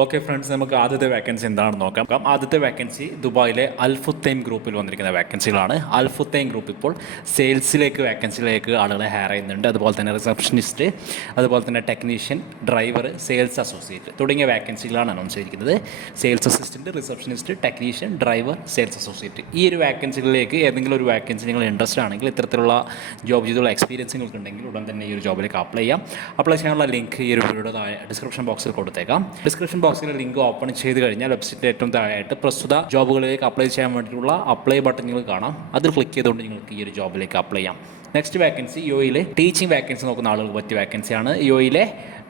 Okay friends നമുക്ക് ആദ്യത്തെ vacancy എന്താണെന്ന് നോക്കാം. ആദ്യത്തെ വേക്കൻസി ദുബായിലെ അൽഫുത്തൈം ഗ്രൂപ്പിൽ വന്നിരിക്കുന്ന വേക്കൻസികളാണ് അൽഫുത്തൈം ഗ്രൂപ്പ് ഇപ്പോൾ സെയിൽസിലേക്ക് വേക്കൻസിയിലേക്ക് ആളുകളെ ഹയർ ചെയ്യുന്നുണ്ട്. അതുപോലെ തന്നെ റിസപ്ഷനിസ്റ്റ് അതുപോലെ തന്നെ ടെക്നീഷ്യൻ ഡ്രൈവർ സെയിൽസ് അസോസിയേറ്റ് തുടങ്ങിയ വേക്കൻസികളാണ് അനൗൺസ് ചെയ്തിരിക്കുന്നത്. Sales assistant receptionist technician driver sales associate ഈ ഒരു വേക്കൻസികളിലേക്ക് ഏതെങ്കിലും ഒരു വേക്കൻസി നിങ്ങൾ ഇൻട്രസ്റ്റ് ആണെങ്കിൽ ഇത്തരത്തിലുള്ള ജോബ് ചെയ്തുള്ള എക്സ്പീരിയൻസ് നിങ്ങൾക്ക് ഉണ്ടെങ്കിൽ ഉടൻ തന്നെ ഈ ഒരു ജോബിലേക്ക് അപ്ലൈ ചെയ്യാം. അപ്ലൈ ചെയ്യാനുള്ള ലിങ്ക് ഈ ഒരു വീഡിയോയുടെ ഡിസ്ക്രിപ്ഷൻ ബോക്സിൽ കൊടുത്തേക്കാം. ഡിസ്ക്രിപ്ഷൻ ബോക്സിലെ ലിങ്ക് ഓപ്പൺ ചെയ്ത് കഴിഞ്ഞാൽ വെബ്സൈറ്റിൽ ഏറ്റവും താഴെയായിട്ട് പ്രസ്തുത ജോബുകളിലേക്ക് അപ്ലൈ ചെയ്യാൻ വേണ്ടിയിട്ടുള്ള അപ്ലൈ ബട്ടണുകൾ കാണാം. അതിൽ ക്ലിക്ക് ചെയ്തുകൊണ്ട് നിങ്ങൾക്ക് ഈ ഒരു ജോബിലേക്ക് അപ്ലൈ ചെയ്യാം. നെക്സ്റ്റ് വാക്കൻസി യോയിലെ ടീച്ചിങ് വാക്കൻസി നോക്കുന്ന ആളുകൾക്ക് പറ്റിയ വാക്കൻസിയാണ് യോയിലെ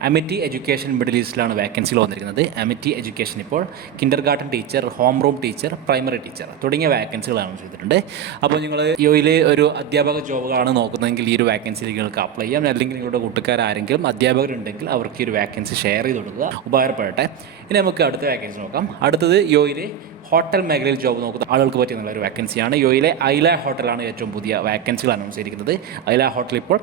അമിറ്റി എഡ്യൂക്കേഷൻ മിഡിൽ ഈസ്റ്റിലാണ് വാക്കൻസികൾ വന്നിരിക്കുന്നത്. അമിറ്റി എഡ്യൂക്കേഷൻ ഇപ്പോൾ kindergarten teacher home room teacher primary teacher തുടങ്ങിയ വാക്കൻസികളാണ് ചെയ്തിട്ടുണ്ട്. അപ്പോൾ നിങ്ങൾ യോയിലെ ഒരു അധ്യാപക ജോബുകളാണ് നോക്കുന്നതെങ്കിൽ ഈ ഒരു വാക്കൻസിയിലേക്ക് നിങ്ങൾക്ക് അപ്ലൈ ചെയ്യാം. അല്ലെങ്കിൽ നിങ്ങളുടെ കൂട്ടുകാരാരെങ്കിലും അധ്യാപകരുണ്ടെങ്കിൽ അവർക്ക് ഈ ഒരു വാക്കൻസി ഷെയർ ചെയ്ത് കൊടുക്കുക. ഉപകാരപ്പെടട്ടെ. ഇനി നമുക്ക് അടുത്ത വാക്കൻസി നോക്കാം. അടുത്തത് യോയിലെ ഹോട്ടൽ മേഖലയിൽ ജോബ് നോക്കുന്ന ആളുകൾക്ക് പറ്റിയ നല്ലൊരു വാക്കൻസിയാണ് യോയിലെ ഐല ഹോട്ടലാണ് ഏറ്റവും പുതിയ വാക്കൻസികൾ അനൗൺസ് ചെയ്തിരിക്കുന്നത്. ഐല ഹോട്ടൽ ഇപ്പോൾ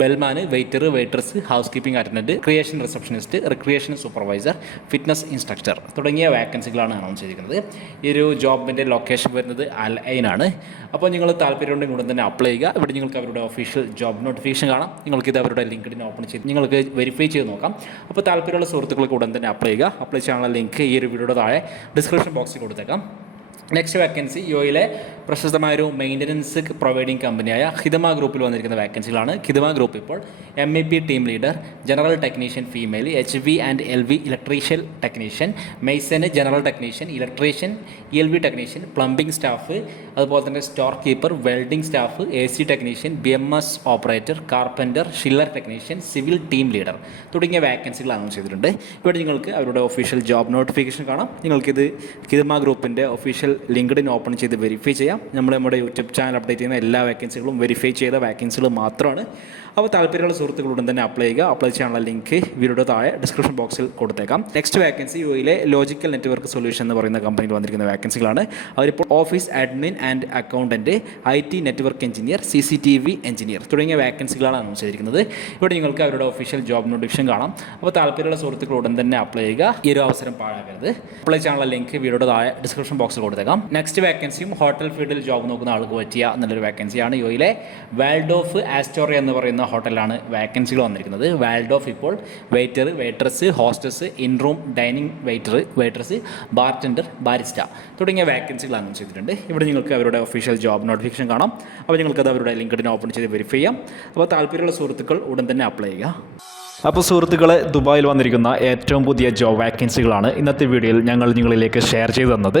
bellman waiter waiters housekeeping attendant creation receptionist recreation supervisor fitness instructor തുടങ്ങിയ വാക്കൻസികളാണ് അനൗൺസ് ചെയ്തിരിക്കുന്നത്. ഈ ഒരു ജോബിന്റെ ലൊക്കേഷൻ വരുന്നത് അൽ ഐനാണ് അപ്പോൾ നിങ്ങൾ താല്പര്യമുണ്ടെങ്കിൽ ഉടൻ തന്നെ അപ്ലൈ ചെയ്യുക. ഇവിടെ നിങ്ങൾക്ക് അവരുടെ ഒഫീഷ്യൽ ജോബ് നോട്ടിഫിക്കേഷൻ കാണാം. നിങ്ങൾക്ക് ഇത് അവരുടെ ലിങ്കിഡിൻ ഓപ്പൺ ചെയ്ത് നിങ്ങൾക്ക് വെരിഫൈ ചെയ്ത് നോക്കാം. അപ്പോൾ താല്പര്യമുള്ള സുഹൃത്തുക്കൾക്ക് ഉടൻ തന്നെ അപ്ലൈ ചെയ്യുക. അപ്ലൈ ചെയ്യാനുള്ള ലിങ്ക് ഈ ഒരു വീഡിയോയുടെ താഴെ ഡിസ്ക്രിപ്ഷൻ ബോക്സിൽ കൊടുത്തേക്കാം. നെക്സ്റ്റ് വേക്കൻസി യോയിലെ പ്രശസ്തമായൊരു മെയിന്റനൻസ് പ്രൊവൈഡിംഗ് കമ്പനിയായ ഹിതമ ഗ്രൂപ്പിൽ വന്നിരിക്കുന്ന വേക്കൻസികളാണ് ഹിതമ ഗ്രൂപ്പ് ഇപ്പോൾ M A P team leader general technician female H V and L V electrical technician mason general technician electrician E L V technician plumbing staff അതുപോലെ തന്നെ store keeper welding staff A C technician B M S operator carpenter chiller technician civil team leader തുടങ്ങിയ വേക്കൻസികൾ announce ചെയ്തിട്ടുണ്ട്. ഇവിടെ നിങ്ങൾക്ക് അവരുടെ official job notification കാണാം. നിങ്ങൾക്കിത് ഹിതമ ഗ്രൂപ്പിന്റെ ഒഫീഷ്യൽ ലിങ്ക്ഡിൻ ഓപ്പൺ ചെയ്ത് വെരിഫൈ ചെയ്യാം. നമ്മൾ നമ്മുടെ യൂട്യൂബ് ചാനൽ അപ്ഡേറ്റ് ചെയ്യുന്ന എല്ലാ വേക്കൻസികളും വെരിഫൈ ചെയ്ത വേക്കൻസികൾ മാത്രമാണ്. അപ്പോൾ താല്പര്യമുള്ള സുഹൃത്തുക്കളുടൻ തന്നെ അപ്ലൈ ചെയ്യുക. അപ്ലൈ ചെയ്യാനുള്ള ലിങ്ക് വീഡിയോയുടെ താഴെ ഡിസ്ക്രിപ്ഷൻ ബോക്സിൽ കൊടുത്തേക്കാം. നെക്സ്റ്റ് വേക്കൻസി യു യിലെ ലോജിക്കൽ നെറ്റ്വർക്ക് സൊല്യൂഷൻ എന്ന് പറയുന്ന കമ്പനിയിൽ വന്നിരിക്കുന്ന വേക്കൻസികളാണ് അവരിപ്പോൾ office admin and accountant I T network engineer C C T V engineer തുടങ്ങിയ വേക്കൻസികളാണ് അനൗൺസ് ചെയ്തിരിക്കുന്നത്. ഇവിടെ നിങ്ങൾക്ക് അവരുടെ ഒഫീഷ്യൽ ജോബ് നോട്ടിഫിക്കേഷൻ കാണാം. അപ്പോൾ താല്പര്യമുള്ള സുഹൃത്തുക്കൾ ഉടൻ തന്നെ അപ്ലൈ ചെയ്യുക. ഈ ഒരു അവസരം പാഴാക്കരുത്. അപ്ലൈ ചെയ്യാനുള്ള ലിങ്ക് വീഡിയോയുടെ താഴെ ഡിസ്ക്രിപ്ഷൻ ബോക്സിൽ കൊടുത്തേക്കാം. നെക്സ്റ്റ് വേക്കൻസിയും ഹോട്ടൽ ഫീൽഡിൽ ജോബ് നോക്കുന്ന ആൾക്ക് പറ്റിയ നല്ലൊരു വേക്കൻസിയാണ് യോയിലെ വാൽഡോഫ് ആസ്റ്റോറിയ എന്ന് പറയുന്ന ഹോട്ടലാണ് വേക്കൻസികൾ വന്നിരിക്കുന്നത്. വാൽഡോഫ് ഇപ്പോൾ waiter waiters hostess in room dining waiter waiters bartender barista തുടങ്ങിയ വേക്കൻസികൾ അനൗൺസ് ചെയ്തിട്ടുണ്ട്. ഇവിടെ നിങ്ങൾക്ക് അവരുടെ ഒഫീഷ്യൽ ജോബ് നോട്ടിഫിക്കേഷൻ കാണാം. അപ്പോൾ നിങ്ങൾക്കത് അവരുടെ ലിങ്കിഡിന് ഓപ്പൺ ചെയ്ത് വെരിഫൈ ചെയ്യാം. അപ്പോൾ താല്പര്യമുള്ള സുഹൃത്തുക്കൾ ഉടൻ തന്നെ അപ്ലൈ ചെയ്യുക. അപ്പോൾ സുഹൃത്തുക്കളെ ദുബായിൽ വന്നിരിക്കുന്ന ഏറ്റവും പുതിയ ജോബ് വാക്കൻസികളാണ് ഇന്നത്തെ വീഡിയോയിൽ ഞങ്ങൾ നിങ്ങളിലേക്ക് ഷെയർ ചെയ്തു തന്നത്.